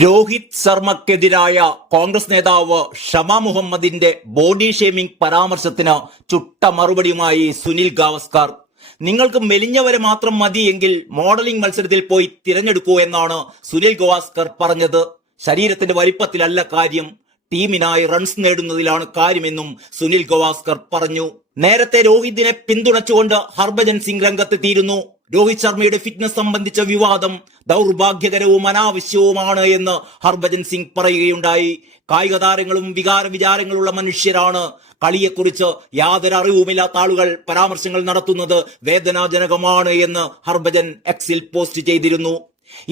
രോഹിത് ശർമ്മക്കെതിരായ കോൺഗ്രസ് നേതാവ് ഷമ മുഹമ്മദിന്റെ body shaming പരാമർശത്തിന് ചുട്ട മറുപടിയുമായി സുനിൽ ഗാവസ്കർ. നിങ്ങൾക്ക് മെലിഞ്ഞവരെ മാത്രം മതിയെങ്കിൽ മോഡലിംഗ് മത്സരത്തിൽ പോയി തിരഞ്ഞെടുക്കൂ എന്നാണ് സുനിൽ ഗവാസ്കർ പറഞ്ഞത്. ശരീരത്തിന്റെ വലിപ്പത്തിലല്ല കാര്യം, ടീമിനായി റൺസ് നേടുന്നതിലാണ് കാര്യമെന്നും സുനിൽ ഗവാസ്കർ പറഞ്ഞു. നേരത്തെ രോഹിതിനെ പിന്തുണച്ചുകൊണ്ട് ഹർഭജൻ സിംഗ് രംഗത്തെത്തിയിരുന്നു. രോഹിത് ശർമ്മയുടെ ഫിറ്റ്നസ് സംബന്ധിച്ച വിവാദം ദൗർഭാഗ്യകരവും അനാവശ്യവുമാണ് എന്ന് ഹർഭജൻ സിംഗ് പറയുകയുണ്ടായി. കായിക താരങ്ങളും വികാര വിചാരങ്ങളുള്ള മനുഷ്യരാണ്. കളിയെക്കുറിച്ച് യാതൊരു അറിവുമില്ലാത്ത ആളുകൾ പരാമർശങ്ങൾ നടത്തുന്നത് വേദനാജനകമാണ് എന്ന് ഹർഭജൻ എക്സിൽ പോസ്റ്റ് ചെയ്തിരുന്നു.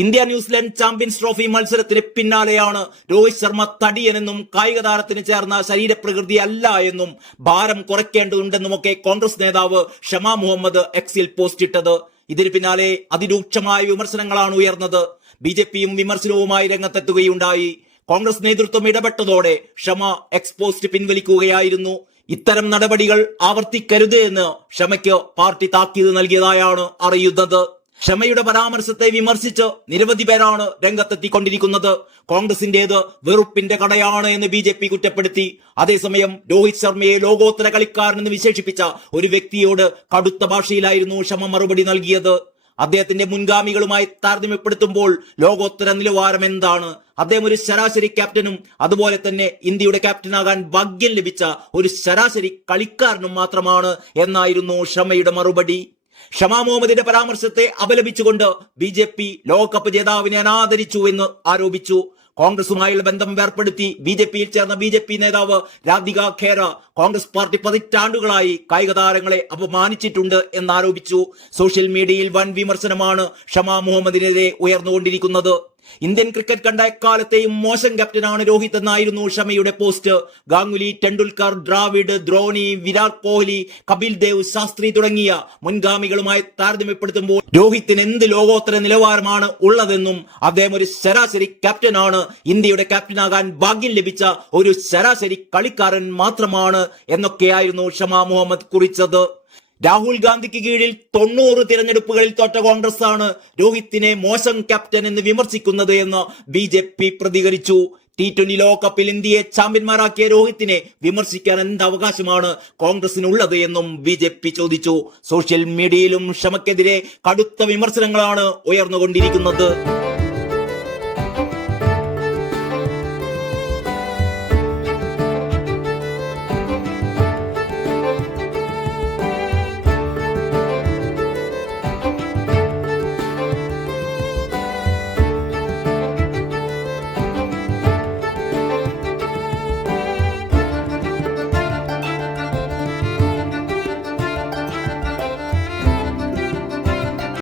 ഇന്ത്യ ന്യൂസിലൻഡ് ചാമ്പ്യൻസ് ട്രോഫി മത്സരത്തിന് പിന്നാലെയാണ് രോഹിത് ശർമ്മ തടിയനെന്നും കായിക താരത്തിന് ചേർന്ന ശരീരപ്രകൃതി അല്ല എന്നും ഭാരം കുറയ്ക്കേണ്ടതുണ്ടെന്നുമൊക്കെ കോൺഗ്രസ് നേതാവ് ഷമ മുഹമ്മദ് എക്സിൽ പോസ്റ്റ് ഇട്ടത്. ഇതിന് പിന്നാലെ അതിരൂക്ഷമായ വിമർശനങ്ങളാണ് ഉയർന്നത്. ബിജെപിയും വിമർശനവുമായി രംഗത്തെത്തുകയുണ്ടായി. കോൺഗ്രസ് നേതൃത്വം ഇടപെട്ടതോടെ ഷമ എക്സ് പോസ്റ്റ് പിൻവലിക്കുകയായിരുന്നു. ഇത്തരം നടപടികൾ ആവർത്തിക്കരുത് എന്ന് ഷമയ്ക്ക് പാർട്ടി താക്കീത് നൽകിയതായാണ് അറിയുന്നത്. ഷമയുടെ പരാമർശത്തെ വിമർശിച്ച് നിരവധി പേരാണ് രംഗത്തെത്തിക്കൊണ്ടിരിക്കുന്നത്. കോൺഗ്രസിന്റേത് വെറുപ്പിന്റെ കടയാണ് എന്ന് ബിജെപി കുറ്റപ്പെടുത്തി. അതേസമയം രോഹിത് ശർമ്മയെ ലോകോത്തര കളിക്കാരനെന്ന് വിശേഷിപ്പിച്ച ഒരു വ്യക്തിയോട് കടുത്ത ഭാഷയിലായിരുന്നു ഷമ മറുപടി നൽകിയത്. അദ്ദേഹത്തിന്റെ മുൻഗാമികളുമായി താരതമ്യപ്പെടുത്തുമ്പോൾ ലോകോത്തര നിലവാരം എന്താണ്? അദ്ദേഹം ഒരു ശരാശരി ക്യാപ്റ്റനും അതുപോലെ തന്നെ ഇന്ത്യയുടെ ക്യാപ്റ്റനാകാൻ ഭാഗ്യം ലഭിച്ച ഒരു ശരാശരി കളിക്കാരനും മാത്രമാണ് എന്നായിരുന്നു ഷമയുടെ മറുപടി. ഷമ മുഹമ്മദിന്റെ പരാമർശത്തെ അപലപിച്ചുകൊണ്ട് ബിജെപി ലോകകപ്പ് ജേതാവിനെ അനാദരിച്ചു എന്ന് ആരോപിച്ചു. കോൺഗ്രസുമായുള്ള ബന്ധം വേർപ്പെടുത്തി ബിജെപിയിൽ ചേർന്ന ബിജെപി നേതാവ് രാധിക ഖേര കോൺഗ്രസ് പാർട്ടി പതിറ്റാണ്ടുകളായി കായിക താരങ്ങളെ അപമാനിച്ചിട്ടുണ്ട് എന്നാരോപിച്ചു. സോഷ്യൽ മീഡിയയിൽ വൻ വിമർശനമാണ് ഷമ മുഹമ്മദിനെതിരെ ഉയർന്നുകൊണ്ടിരിക്കുന്നത്. ഇന്ത്യൻ ക്രിക്കറ്റ് കണ്ട എക്കാലത്തെയും മോശം ക്യാപ്റ്റനാണ് രോഹിത് എന്നായിരുന്നു ഷമയുടെ പോസ്റ്റ്. ഗാംഗുലി, ടെണ്ടുൽക്കർ, ദ്രാവിഡ്, ധോണി, വിരാട് കോഹ്ലി, കപിൽ ദേവ്, ശാസ്ത്രി തുടങ്ങിയ മുൻഗാമികളുമായി താരതമ്യപ്പെടുത്തുമ്പോൾ രോഹിത്തിന് എന്ത് ലോകോത്തര നിലവാരമാണ് ഉള്ളതെന്നും അദ്ദേഹം ഒരു ശരാശരി ക്യാപ്റ്റനാണ്, ഇന്ത്യയുടെ ക്യാപ്റ്റനാകാൻ ഭാഗ്യം ലഭിച്ച ഒരു ശരാശരി കളിക്കാരൻ മാത്രമാണ് എന്നൊക്കെയായിരുന്നു ഷമ മുഹമ്മദ് കുറിച്ചത്. രാഹുൽ ഗാന്ധിക്ക് കീഴിൽ 90 തിരഞ്ഞെടുപ്പുകളിൽ തോറ്റ കോൺഗ്രസ് ആണ് രോഹിത്തിനെ മോശം ക്യാപ്റ്റൻ എന്ന് വിമർശിക്കുന്നത് എന്ന് ബിജെപി പ്രതികരിച്ചു. T20 ലോകകപ്പിൽ ഇന്ത്യയെ ചാമ്പ്യന്മാരാക്കിയ രോഹിത്തിനെ വിമർശിക്കാൻ എന്ത് അവകാശമാണ് കോൺഗ്രസിനുള്ളത് എന്നും ബിജെപി ചോദിച്ചു. സോഷ്യൽ മീഡിയയിലും ഷമക്കെതിരെ കടുത്ത വിമർശനങ്ങളാണ് ഉയർന്നുകൊണ്ടിരിക്കുന്നത്.